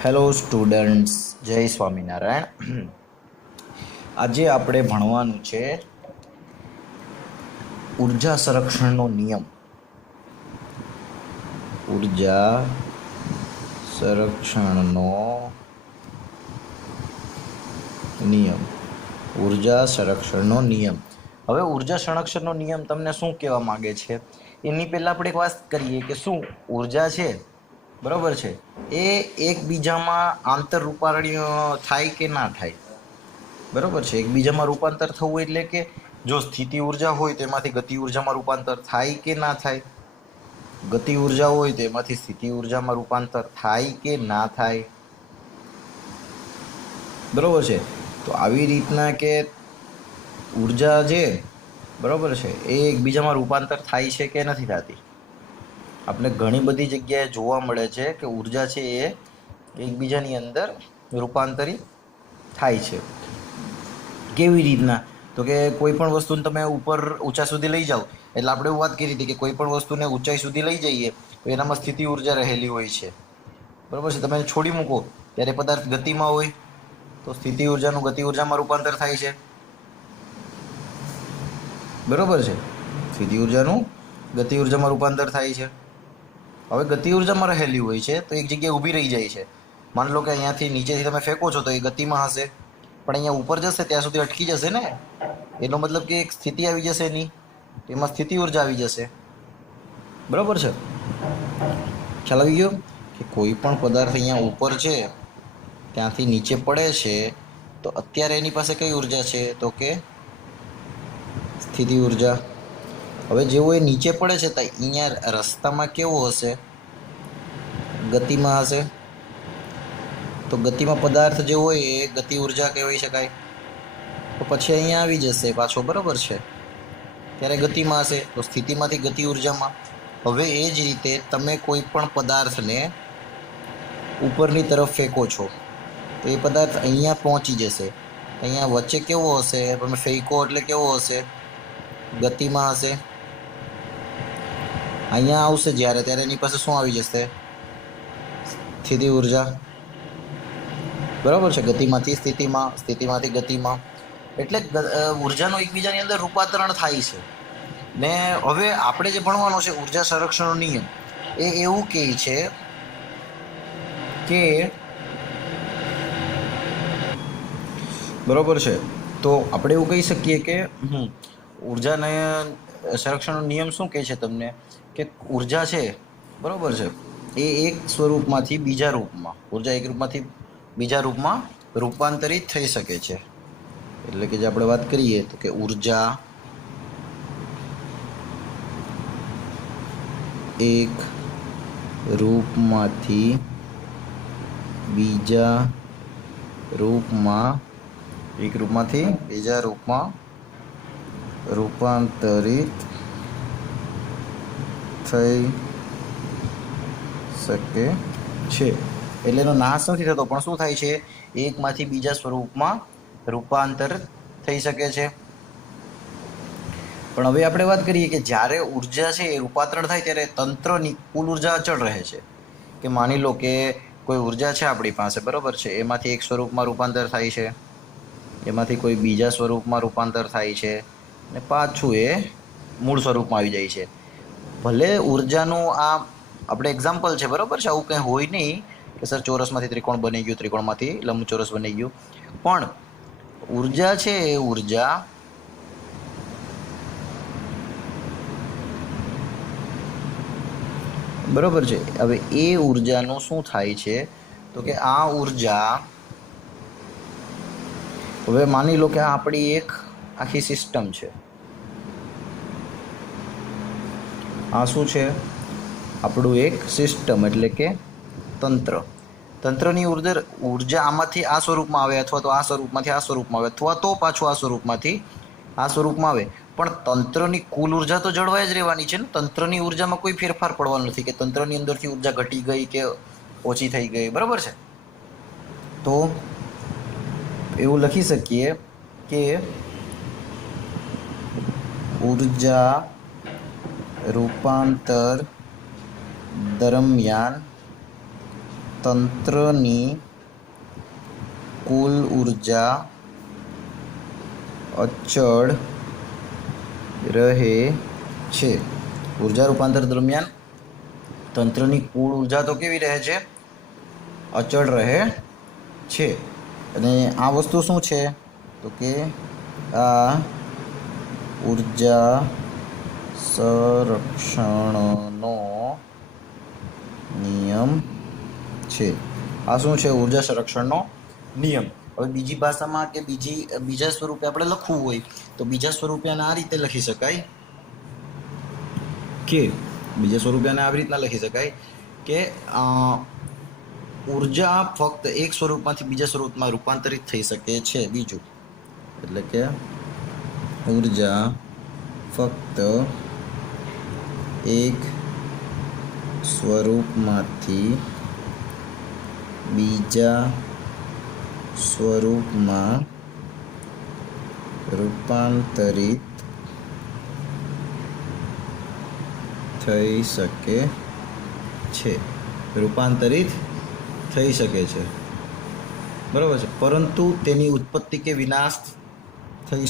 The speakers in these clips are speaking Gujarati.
હેલો સ્ટુડન્ટ્સ, જય સ્વામિનારાયણ. આજે આપણે ભણવાનું છે ઉર્જા સંરક્ષણનો નિયમ. ઉર્જા સંરક્ષણનો નિયમ. ઉર્જા સંરક્ષણનો નિયમ. હવે ઉર્જા સંરક્ષણનો નિયમ તમને શું કહેવા માંગે છે એની પહેલા આપણે એક વાત કરીએ કે શું ઉર્જા છે, બરોબર છે, એ એકબીજામાં આંતર રૂપાંતરીય થાય કે ના થાય. બરોબર છે, એકબીજામાં રૂપાંતર થવું એટલે કે જો સ્થિતિ ઉર્જા હોય તેમાંથી ગતિ ઉર્જામાં રૂપાંતર થાય કે ના થાય, ગતિ ઉર્જા હોય તેમાંથી સ્થિતિ ઉર્જામાં રૂપાંતર થાય કે ના થાય. બરોબર છે. તો આવી રીતના કે ઉર્જા છે, બરોબર છે, એ એકબીજામાં રૂપાંતર થાય છે કે નથી થતી. આપણે ઘણી બધી જગ્યાએ જોવા મળે છે કે ઉર્જા છે એ એકબીજાની અંદર રૂપાંતરિત થાય છે. કેવી રીતના? તો કે કોઈ પણ વસ્તુને તમે ઉપર ઊંચા સુધી લઈ જાઓ, એટલે આપણે એવું વાત કરી હતી કે કોઈ પણ વસ્તુને ઊંચાઈ સુધી લઈ જઈએ તો એનામાં સ્થિતિ ઉર્જા રહેલી હોય છે. બરોબર છે. તમે છોડી મૂકો ત્યારે પદાર્થ ગતિમાં હોય તો સ્થિતિ ઉર્જાનું ગતિ ઉર્જામાં રૂપાંતર થાય છે. બરોબર છે, સ્થિતિ ઉર્જાનું ગતિ ઉર્જામાં રૂપાંતર થાય છે. હવે ગતિ ઉર્જામાં રહેલી હોય છે તો એક જગ્યાએ ઊભી રહી જાય છે. માની લો કે અહીંયાથી નીચેથી તમે ફેંકો છો તો એ ગતિમાં હશે, પણ અહીંયા ઉપર જશે ત્યાં સુધી અટકી જશે ને. એનો મતલબ કે એક સ્થિતિ આવી જશે એની, એમાં સ્થિતિ ઉર્જા આવી જશે. બરોબર છે, ખ્યાલ આવી ગયો કે કોઈ પણ પદાર્થ અહીંયા ઉપર છે ત્યાંથી નીચે પડે છે તો અત્યારે એની પાસે કઈ ઉર્જા છે તો કે સ્થિતિ ઉર્જા. હવે જેવો એ નીચે પડે છે તો અહીંયા રસ્તામાં કેવો હશે? ગતિમાં હશે. તો ગતિમાં પદાર્થ જે હોય એ ગતિ ઉર્જા કહેવાય શકાય. તો પછી અહીંયા આવી જશે પાછો, બરોબર છે, ત્યારે ગતિમાં હશે તો સ્થિતિમાંથી ગતિ ઉર્જામાં. હવે એ જ રીતે તમે કોઈ પણ પદાર્થને ઉપરની તરફ ફેંકો છો તો એ પદાર્થ અહીંયા પહોંચી જશે. અહીંયા વચ્ચે કેવો હશે? તમે ફેંકો એટલે કેવો હશે? ગતિમાં હશે. અહીંયા આવશે જ્યારે, ત્યારે એની પાસે શું આવી જશે? સ્થિતિ ઉર્જા. બરાબર છે, ગતિમાંથી સ્થિતિમાં, સ્થિતિમાંથી ગતિમાં. એટલે ઉર્જાનું એકબીજાની અંદર રૂપાંતરણ થાય છે. ને હવે આપણે જે ભણવાનો છે ઉર્જા સંરક્ષણનો નિયમ, એ એવું કહે છે કે બરોબર છે, તો આપણે એવું કહી શકીએ કે ઉર્જાને સંરક્ષણનો નિયમ શું કહે છે તમને કે ઉર્જા છે, બરોબર છે, એ એક સ્વરૂપમાંથી બીજા રૂપમાં, ઉર્જા એક રૂપમાંથી બીજા રૂપમાં રૂપાંતરિત થઈ શકે છે. એટલે કે જે આપણે વાત કરીએ તો કે ઉર્જા એક રૂપમાંથી બીજા રૂપમાં, એક રૂપમાંથી બીજા રૂપમાં રૂપાંતરિત થઈ શકે છે. એટલે એનો નાશ નથી થતો, પણ શું થાય છે? એકમાંથી બીજા સ્વરૂપમાં રૂપાંતર થઈ શકે છે. પણ હવે આપણે વાત કરીએ કે જ્યારે ઉર્જા છે એ રૂપાંતરણ થાય ત્યારે તંત્રની કુલ ઉર્જા અચળ રહે છે. કે માની લો કે કોઈ ઉર્જા છે આપણી પાસે, બરોબર છે, એમાંથી એક સ્વરૂપમાં રૂપાંતર થાય છે, એમાંથી કોઈ બીજા સ્વરૂપમાં રૂપાંતર થાય છે, ને પાછું એ મૂળ સ્વરૂપમાં આવી જાય છે. ભલે ઉર્જાનું આ આપણે એક્ઝામ્પલ છે, બરોબર છે, આવું કંઈ હોય નહીં કે સર ચોરસમાંથી ત્રિકોણ બની ગયું, ત્રિકોણમાંથી લંબચોરસ બની ગયું, પણ ઉર્જા છે એ ઉર્જા બરોબર છે. હવે એ ઉર્જાનું શું થાય છે તો કે આ ઉર્જા, હવે માની લો કે આ આપણી એક આખી સિસ્ટમ છે. આ શું છે? આપણું એક સિસ્ટમ એટલે કે તંત્ર. તંત્રની ઉર્જા આમાંથી આ સ્વરૂપમાં આવે, અથવા તો આ સ્વરૂપમાંથી આ સ્વરૂપમાં આવે, અથવા તો પાછું આ સ્વરૂપમાંથી આ સ્વરૂપમાં આવે, પણ તંત્રની કુલ ઉર્જા તો જળવાઈ જ રહેવાની છે ને. તંત્રની ઉર્જામાં કોઈ ફેરફાર પડવાનો નથી કે તંત્રની અંદરથી ઉર્જા ઘટી ગઈ કે ઓછી થઈ ગઈ, બરાબર છે. તો એવું લખી શકીએ કે ઉર્જા રૂપાંતર દરમિયાન તંત્રની કુલ ઉર્જા અચળ રહે છે. ઉર્જા રૂપાંતર દરમિયાન તંત્રની કુલ ઉર્જા તો કેવી રહે છે? અચળ રહે છે. અને આ વસ્તુ શું છે? તો કે આ ઉર્જા સંરક્ષણનો નિયમ છે. આ શું છે? ઉર્જા સંરક્ષણનો નિયમ. હવે બીજી ભાષામાં કે બીજા સ્વરૂપે આપણે લખવું હોય તો બીજા સ્વરૂપે આને આ રીતે લખી શકાય કે આવી રીતના લખી શકાય કે ઉર્જા ફક્ત એક સ્વરૂપમાંથી બીજા સ્વરૂપમાં રૂપાંતરિત થઈ શકે છે. બીજું એટલે કે ઉર્જા ફક્ત એક સ્વરૂપમાંથી બીજા સ્વરૂપમાં રૂપાંતરિત થઈ શકે છે. બરાબર છે. પરંતુ તેની ઉત્પત્તિ કે વિનાશ થઈ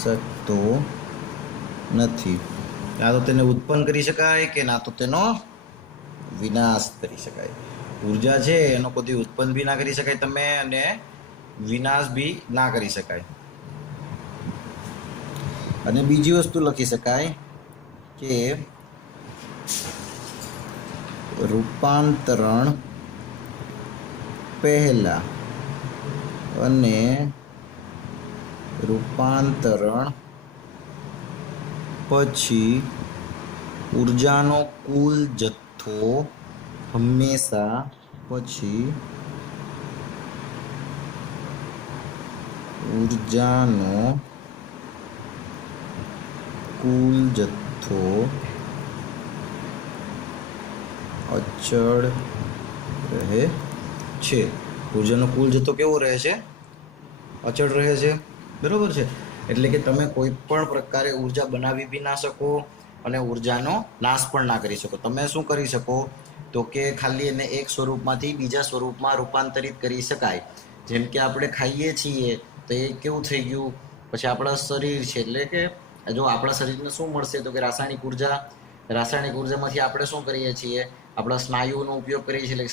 શકતો નથી. ના તો તેને ઉત્પન્ન કરી શકાય કે ના તો તેનો વિનાશ કરી શકાય. ઉર્જા છે એનો કોઈ ઉત્પન્ન બી ના કરી શકાય તમે, અને વિનાશ બી ના કરી શકાય. અને બીજી વસ્તુ લખી શકાય કે રૂપાંતરણ પહેલા અને રૂપાંતરણ પછી ઉર્જાનો કુલ જથ્થો હંમેશા અચળ રહે છે. ઉર્જાનો કુલ જથ્થો કેવો રહે છે? અચળ રહે છે. બરોબર છે. એટલે કે તમે કોઈ પણ પ્રકારે ઉર્જા બનાવી બી ના શકો અને ઉર્જાનો નાશ પણ ના કરી શકો. તમે શું કરી શકો? તો કે ખાલી એને એક સ્વરૂપમાંથી બીજા સ્વરૂપમાં રૂપાંતરિત કરી શકાય. જેમ કે આપણે ખાઈએ છીએ તો એ કેવું થઈ ગયું? પછી આપણા શરીર છે, એટલે કે જો આપણા શરીરને શું મળશે? તો કે રાસાયણિક ઉર્જામાંથી આપણે શું કરીએ છીએ? આપણા સ્નાયુનો ઉપયોગ કરીએ છીએ, એટલે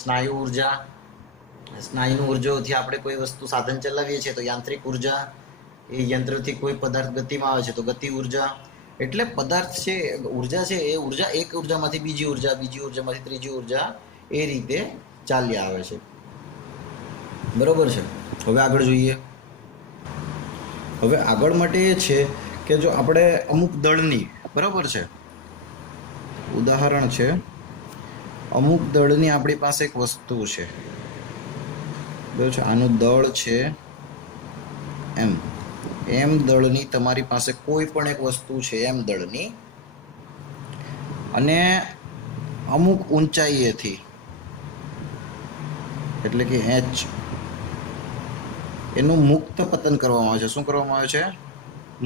સ્નાયુ ઉર્જાઓથી આપણે કોઈ વસ્તુ સાધન ચલાવીએ છીએ તો યાંત્રિક ઉર્જા. એ યંત્રથી કોઈ પદાર્થ ગતિમાં આવે છે તો ગતિ ઉર્જા. એટલે પદાર્થ છે, ઉર્જા છે, એ ઉર્જા એક ઉર્જામાંથી બીજી ઉર્જામાંથી ત્રીજી ઉર્જા, એ રીતે ચાલ્યા આવે છે. બરોબર છે. હવે આગળ જોઈએ. હવે આગળ માટે એ છે કે જો આપણે અમુક દળની, બરાબર છે, ઉદાહરણ છે, અમુક દળની આપણી પાસે એક વસ્તુ છે, બરાબર છે, આનું દળ છે એમ દળની તમારી પાસે કોઈ પણ એક વસ્તુ છે એમ દળની, અને અમુક ઊંચાઈએથી, એટલે કે h, એનું મુક્ત પતન કરવામાં આવે છે. શું કરવામાં આવે છે?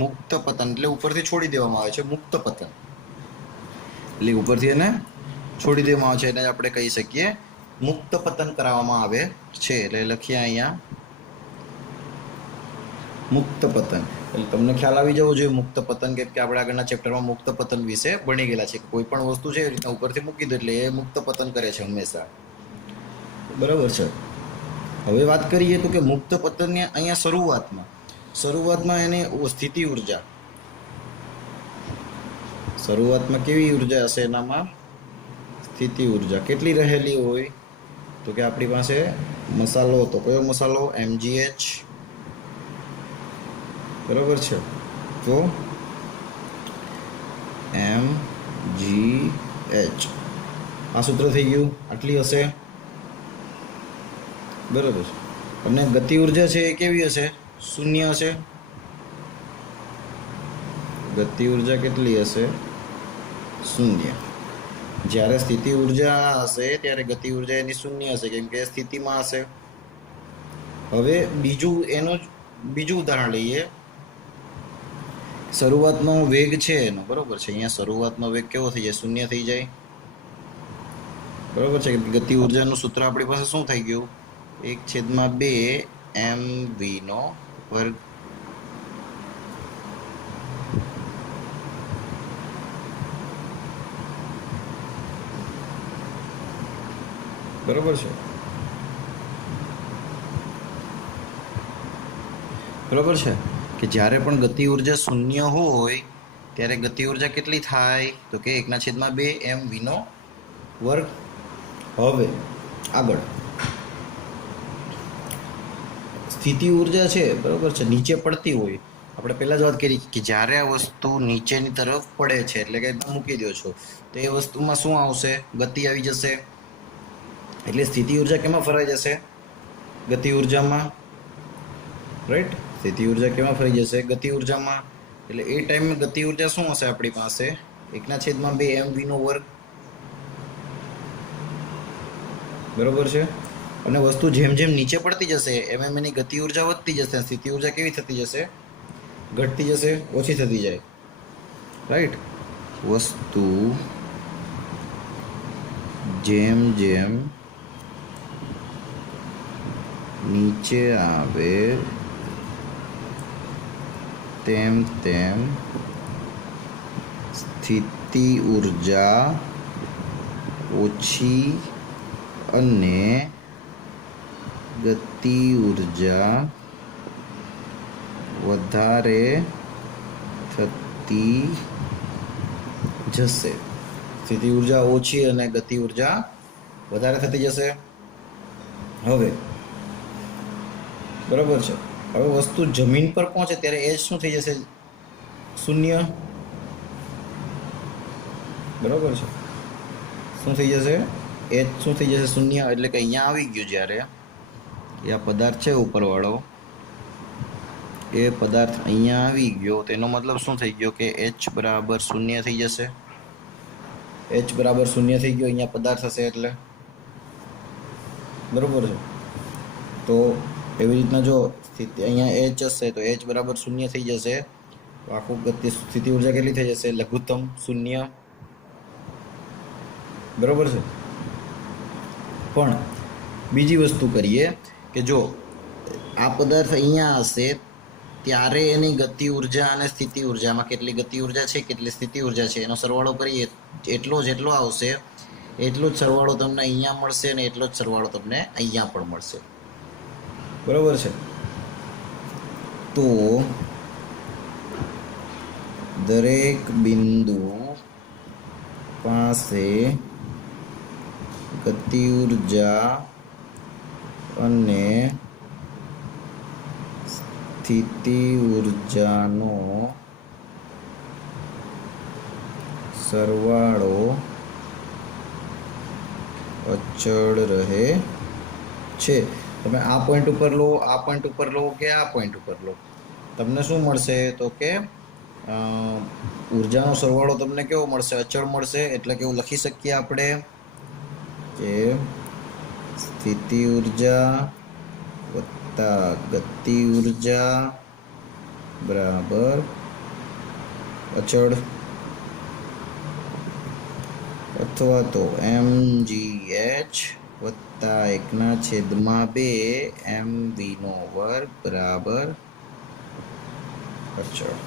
મુક્ત પતન. એટલે ઉપરથી છોડી દેવામાં આવે છે. મુક્ત પતન એટલે ઉપરથી એને છોડી દેવામાં આવે છે, એને આપણે કહી શકીએ મુક્ત પતન કરાવવામાં આવે છે. એટલે લખીએ અહીંયા મુક્ત પતન. એટલે તમને ખ્યાલ આવી જવો જોઈએ મુક્ત પતન, કેમ કે આપણે આગળના ચેપ્ટરમાં મુક્ત પતન વિશે ભણી ગયેલા છે. કોઈ પણ વસ્તુ છે એ રીતના ઉપરથી મૂકી દો એટલે એ મુક્ત પતન કરે છે હંમેશા. બરાબર છે. હવે વાત કરીએ તો કે મુક્ત પતનની અહીંયા શરૂઆતમાં એની સ્થિતિ ઉર્જા, શરૂઆતમાં કેવી ઉર્જા હશે? એનામાં સ્થિતિ ઉર્જા કેટલી રહેલી હોય? તો કે આપણી પાસે મસાલો હતો. કયો મસાલો? MgH. બરાબર છે. તો MgH આ સૂત્ર થઈ ગયું. આટલી હશે. બરાબર. અને ગતિ ઉર્જા છે એ કેવી હશે? શૂન્ય હશે. ગતિ ઉર્જા કેટલી હશે? શૂન્ય. જ્યારે સ્થિતિ ઉર્જા હશે ત્યારે ગતિ ઉર્જા એની શૂન્ય હશે, કેમ કે સ્થિતિમાં હશે. હવે એનું બીજું ઉદાહરણ લઈએ. શરૂઆતનો વેગ છે એનો, બરોબર છે. અહીંયા શરૂઆતનો વેગ કેવો થઈ જાય? શૂન્ય થઈ જાય, બરોબર છે. ગતિ ઉર્જાનું સૂત્ર આપણી પાસે શું થઈ ગયું? 1/2 mv નો વર્ગ. બરોબર છે, બરોબર છે. કે જ્યારે પણ ગતિ ઉર્જા શૂન્ય હોય ત્યારે ગતિ ઉર્જા કેટલી થાય? તો કે 1/2 mv નો વર્ગ. હવે આગળ સ્થિતિ ઉર્જા છે, બરોબર છે, નીચે પડતી હોય. આપણે પહેલા જ વાત કરી કે જ્યારે આ વસ્તુ નીચેની તરફ પડે છે એટલે કે મૂકી દો છો તો એ વસ્તુમાં શું આવશે? ગતિ આવી જશે. એટલે સ્થિતિ ઉર્જા કેમાં ફરાઈ જશે? ગતિ ઉર્જામાં, રાઈટ. સ્થિતિ ઉર્જા કેમાં ફરી જશે? ગતિ ઉર્જામાં. એટલે એ ટાઈમે ગતિ ઉર્જા શું હશે આપણી પાસે? 1/2 mv નો વર્ગ, બરોબર છે. અને વસ્તુ જેમ જેમ નીચે પડતી જશે એમ એમ એની ગતિ ઉર્જા વધતી જશે. સ્થિતિ ઉર્જા કેવી થતી જશે? ઘટતી જશે, ઓછી થતી જાય, રાઈટ. વસ્તુ જેમ જેમ નીચે આવે તેમ તેમ સ્થિતિ ઉર્જા ઓછી અને ગતિ ઉર્જા વધારે થતી જશે. સ્થિતિ ઉર્જા ઓછી અને ગતિ ઉર્જા વધારે થતી જશે. હવે બરોબર છે. હવે વસ્તુ જમીન પર પહોંચે ત્યારે એચ શું થઈ જશે? શૂન્ય, બરોબર છે. શું થઈ જશે? એચ શું થઈ જશે? શૂન્ય. એટલે કે અહીંયા આવી ગયું જ્યારે એ આ પદાર્થ છે ઉપરવાળો, એ પદાર્થ અહીંયા આવી ગયો તેનો મતલબ શું થઈ ગયો? કે એચ બરાબર શૂન્ય થઈ જશે. એચ બરાબર શૂન્ય થઈ ગયો અહીંયા પદાર્થ હશે એટલે, બરોબર છે. તો એવી રીતના જો અહીંયા એચ હશે તો એચ બરાબર શૂન્ય થઈ જશે. તો આખું ગતિ સ્થિતિ ઉર્જા કેટલી થઈ જશે? લઘુત્તમ શૂન્ય, બરોબર છે. પણ બીજી વસ્તુ કરીએ કે જો આ પદાર્થ અહીંયા હશે ત્યારે એની ગતિ ઉર્જા અને સ્થિતિ ઉર્જામાં કેટલી ગતિ ઉર્જા છે, કેટલી સ્થિતિ ઉર્જા છે, એનો સરવાળો કરીએ એટલો આવશે. એટલો જ સરવાળો તમને અહીંયા મળશે અને એટલો જ સરવાળો તમને અહીંયા પણ મળશે, બરોબર છે. તો દરેક બિંદુ પાસે ગતિ ઉર્જા અને સ્થિતિ ઉર્જાનો સરવાળો અચળ રહે છે. તમે આ પોઈન્ટ ઉપર લો, આ પોઈન્ટ ઉપર લો કે આ પોઈન્ટ ઉપર લો, તમને શું મળશે? તો કે ઉર્જાનો સરવાળો તમને કેવો મળશે? અચળ મળશે. એટલે કેવું લખી શકીએ આપણે કે સ્થિતિ ઉર્જા વત્તા ગતિ ઉર્જા બરાબર અચળ, અથવા તો mgh વત્તા 1/2 mv નો વર્ગ બરાબર અચળ,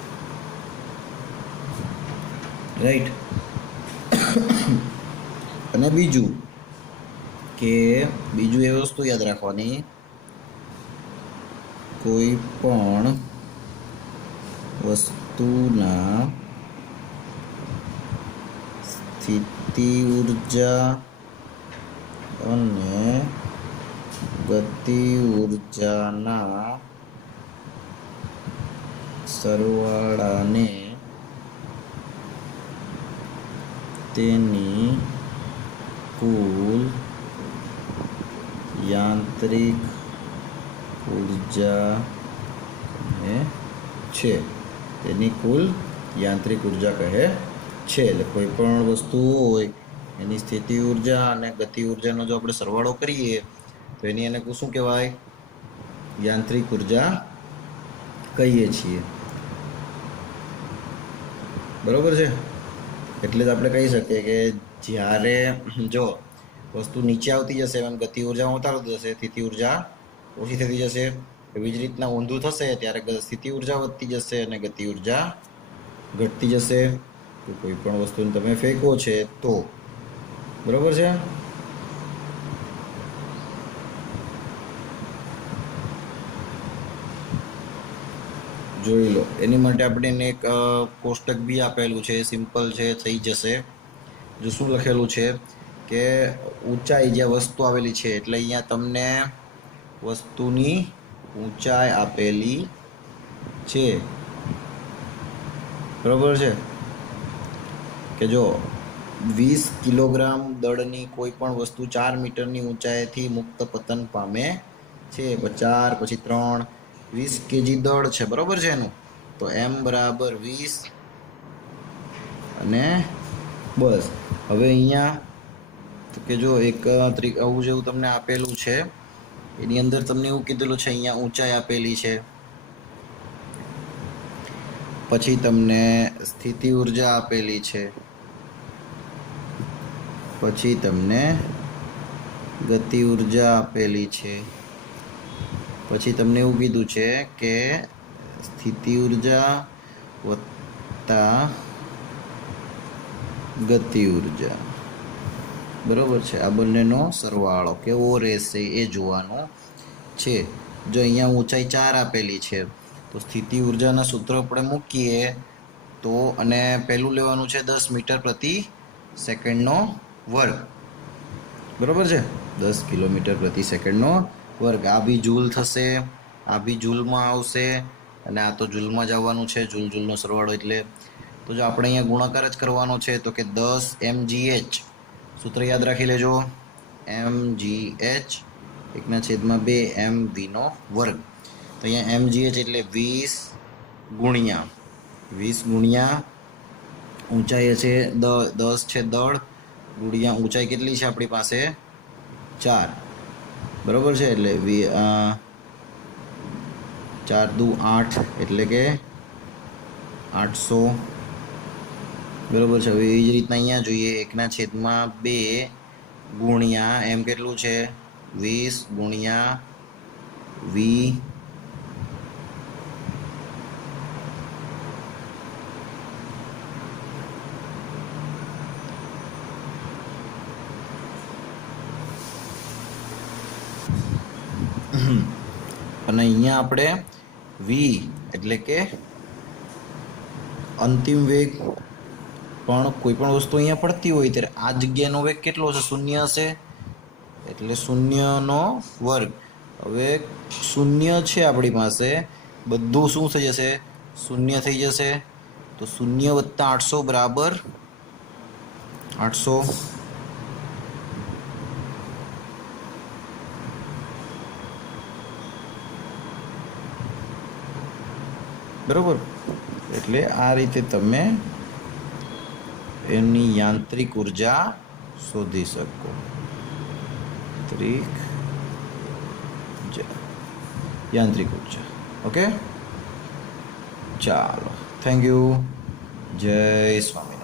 રાઈટ. અને બીજું એ વસ્તુ યાદ રાખવાની, કોઈ પણ વસ્તુના સ્થિતિ ઉર્જા અને ગતિ ઉર્જાના સરવાળાને તેની કુલ યાંત્રિક ઉર્જા કહે છે. તેની કુલ યાંત્રિક ઉર્જા કહે છે. એટલે કોઈ પણ વસ્તુ હોય એની સ્થિતિ ઉર્જા અને ગતિ ઉર્જાનો જો આપણે સરવાળો કરીએ તો એની એને શું કહેવાય? યાંત્રિક ઉર્જા કહીએ છીએ, બરોબર છે. એટલે જ આપણે કહી શકીએ કે જ્યારે જો વસ્તુ નીચે આવતી જશે એમ ગતિ ઉર્જા ઉતારતી જશે, સ્થિતિ ઉર્જા ઓછી થતી જશે. એવી જ રીતના ઊંધું થશે ત્યારે સ્થિતિ ઉર્જા વધતી જશે અને ગતિ ઉર્જા ઘટતી જશે. તો કોઈ પણ વસ્તુને તમે ફેંકો છે તો, બરોબર છે. જોઈ લો, એની માટે આપણે એક કોષ્ટક બી આપેલું છે, સિમ્પલ છે, થઈ જશે. જો શું લખેલું છે કે ઊંચાઈ જે વસ્તુ આવેલી છે એટલે અહીંયા તમને વસ્તુની ઊંચાઈ આપેલી છે, બરોબર છે. કે જો 20 કિલોગ્રામ દળની કોઈ પણ વસ્તુ 4 મીટરની ઊંચાઈથી મુક્ત પતન પામે છે. 4 પછી 3 20 કેજી દળ છે, બરોબર છે એનું. તો m બરાબર 20 અને બસ. હવે અહીંયા કે જો એક આવું જેવું તમને આપેલું છે, એની અંદર તમને એવું કીધેલું છે અહીંયા ઊંચાઈ આપેલી છે, પછી તમને સ્થિતિ ઉર્જા આપેલી છે, પછી તમને ગતિ ઉર્જા આપેલી છે, પછી તમને એવું કીધું છે કે સ્થિતિ ઉર્જા વત્તા ગતિ ઉર્જા, બરોબર છે. આ બંનેનો સરવાળો કેવો રહેશે એ જોવાનો છે. જો અહીંયા ઊંચાઈ 4 આપેલી છે તો સ્થિતિ ઉર્જાના સૂત્ર આપણે મૂકીએ તો, અને પહેલું લેવાનું છે 10 મીટર પ્રતિ સેકન્ડનો વર્ગ, બરોબર છે. 10 કિલોમીટર પ્રતિ સેકન્ડનો વર્ગ. આ બી જૂલ થશે, આ બી જૂલમાં આવશે અને આ તો જૂલમાં જ આવવાનું છે, જૂલનો સરવાળો એટલે. તો જો આપણે અહીંયા ગુણાકાર જ કરવાનો છે તો કે 10 mgh, સૂત્ર યાદ રાખી લેજો, mgh 1/2 mv નો વર્ગ. તો અહીંયા mgh એટલે 20 ગુણ્યા ઊંચાઈ છે 10 છે દળ, ગુણ્યા ઊંચાઈ કેટલી છે આપણી પાસે 4, બરોબર છે. એટલે 4 દુ 8 એટલે કે 800, બરોબર છે. હવે એ જ રીતના અહીંયા જોઈએ 1/2 ગુણ્યા એમ કેટલું છે 20 ગુણ્યા v અને અહીંયા આપણે v એટલે કે અંતિમ વેગ, પણ કોઈ પણ વસ્તુ અહીંયા પડતી હોય ત્યારે આ જગ્યાનો વેગ કેટલો હશે? 0 હશે, એટલે 0નો વર્ગ. હવે 0 છે આપણી પાસે, બધું શું થઈ જશે? 0 થઈ જશે. તો 0 વત્તા 800 બરાબર 800, બરોબર. એટલે આ રીતે તમે એની યાંત્રિક ઉર્જા શોધી શકો. યાંત્રિક ઉર્જા. ઓકે, ચાલો, થેન્ક યુ. જય સ્વામી.